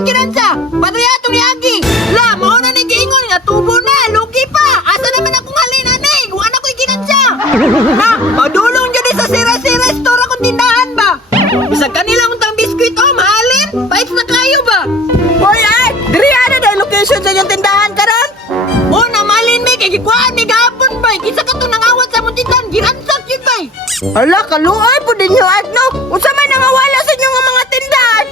ko'y kinansa. Patriya itong yagi. La, mauna ni giingon nga tubo na, lugi pa. Asa naman akong halinanay, kung ano ko'y kinansa. Ha, madulong dyan sa sira-sira store akong tindahan ba? Bisag kanila untang biskwit o, mahalin. Pait na kayo ba? Hoy ay, diri ana day location sa inyong tindahan karon. O, namalin may kay gikuhaan may gahapon ba? Kisa ka itong nangawat sa mong tindahan, giransak yun ba? Hala, kaluoy po din nyo at no. Unsa may nangawala sa inyong nga mga tindahan?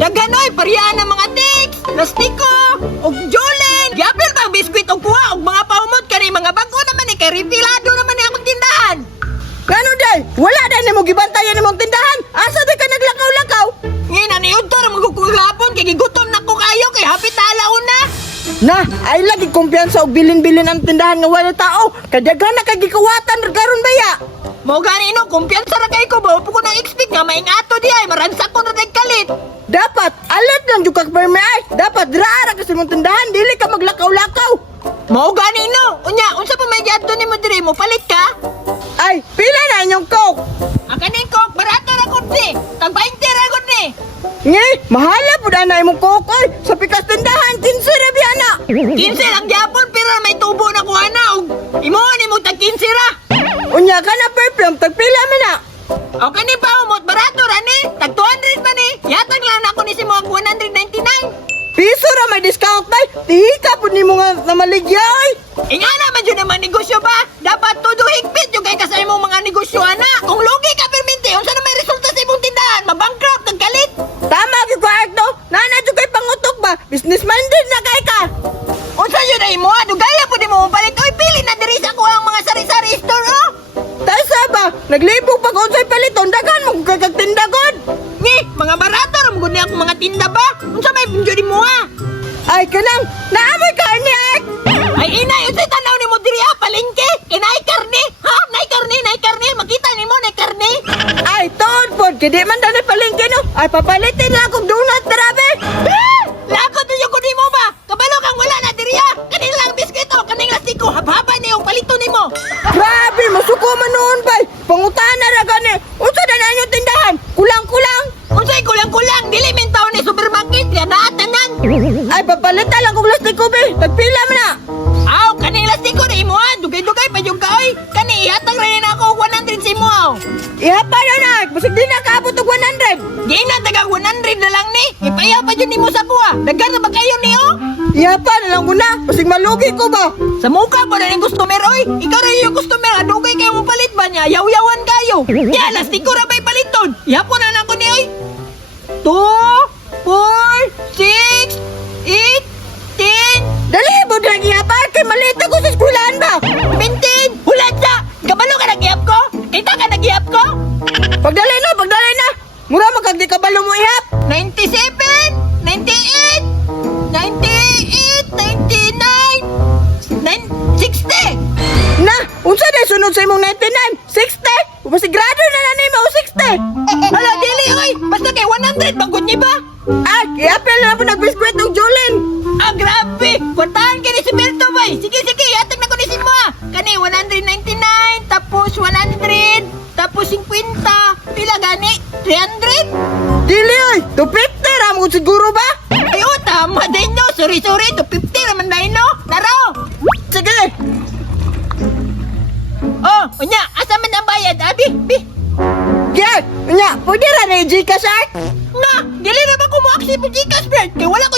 Daganoy, pariyaan ng mga tiks, plastiko, og jolen. Giapil bang biskwit og kuha og mga paumot kani mga bago naman kay refilado naman ni akong tindahan. Ngano day? Wala day nimo gibantayan nimong tindahan. Asa day ka naglakaw-lakaw? Ngayon, naniud to, magkukulapon, kay gigutom na ko kayo, kay hapit alaon na. Na, ay lagi kumpiyansa og bilin-bilin ang tindahan nga wala tao. Kadaghan na kay gikuwatan karon baya. Mao gani no, kumpiyansa ra kay ko ba, upo ko nang expect nga maingato di ay, maransak ko na nagkalit. Dapat alert lang jud kag permay. Dapat dira ka sa imong tindahan, dili ka maglakaw-lakaw. Mao gani no, unya, unsa pa may giadto nimo diri mo, palit ka? Ay, pila na inyong coke? Ang kaning kok, barato ra gud ni, tag 20 ra gud ni. Ngi, mahala pud ana imong coke oy. Sa pikas tindahan 15 ra biyana. 15 lang gyapon, pero may tubo na kuha na, og imo ni mo tag 15 ra. Unya ka na perfume, tagpila man na. O kani pa umot, barato ra ni, tag 200 pa ni, yatag lang ako ni si mo 199. Piso ra may discount bay. Tika pud nimo nga namaligya oy. Nga naman yun naman negosyo ba? Dapat todo higpit yung kay kasay mong mga negosyo, ana. Kung lugi ka perminti, unsa na may resulta sa imong tindahan, mabankrupt, nagkalit. Tama gyud ka Arto. Nana jud kay pangutok ba? Business minded na kay ka. Unsa yun ay mo? Dugaya po di mo palit. Oy, pili na diri sa kuha ang mga sari-sari store, oh. Taysa ba? Naglibog pag unsay paliton daghan mo kag tindagod. Ngi, mga barato ram gud ni ako mga tinda ba? Unsa may binjo di mo, ha? Ay kanang naamoy karne Art. Ay inay, unsay tanaw ni mo diri, ha? Palengke? Inay karne? Ha? Nay karne, nay karne. Makita nimo nay karne? Ay tuod pod kay di man dali palengke no. Ay papalitin na akong donut grabe. Lakot niyo ko nimo ba? Kabalo kang wala na diri, ha? Kanila lang biskwit o kaning lastiko, haba-haba niyo palito nimo. Grabe, masuko man noon bay. Pangutana ra gani. Unsa na inyong tindahan? Kulang-kulang. Unsay kulang-kulang, dili min taon ni supermarket, ya naat tanan. Ay papalitan lang kog plastiko be. Tagpila man na. Aw, kaning lastiko na imo, ha? Dugay-dugay pa yung kaoy. Kani ihatag ra na ako og 100 sa imo, aw. Ihapa na na. Basig di na kaabot og 100. Di na tagang 100 na lang ni. Ipayaw pa yun nimo sa kuha. Daghan na ba kayo ni, oh? Ihapa na lang ko na. Basig malugi ko ba? Sa mukha pa na yung customer, oy. Ikaw rin yung customer, adugay kayo mo palit ba niya? Yaw-yawan kayo. Ya, lastiko ra ba'y paliton? Ihapon na ko ni, oy. 2, 4, 6, 8, 10, Dali mo dang ihapa kay malita ko sa eskwelahan ba? 15. Hulat sa! Kabalo ka nag-iap ko? Kita ka nag-iap ko? Pagdali na, pagdali na. Mura magkagdi kabalo mo ihap. 97, 98, 98, 99, 60. Na, unsa day sunod sa imong 99? 60? Basig grado na na nimo 60. Hala, dili, oy. Basta kay 100, bagod niya ba? Ah, ihapil na po nagbiskwit og Jolene. Ah, grabe! Kwartahan ka ni si Berto, bay! Sige, sige, yatag na ko ni si mo, ah! Kani, 199, tapos 100, tapos 50, pila gani? 300? Dili oy, 250 ra mo siguro ba? Ay, oh, tama din, no! Sorry, 250 naman dahil, no? Naro! Sige. Oh, unya, asa man ang bayad, abi? Bi? Kaya, nya, pwede ra na i-Gcash Art? Nga, dili na ba ko mo-accept yung Gcash, Bert? Kaya wala ko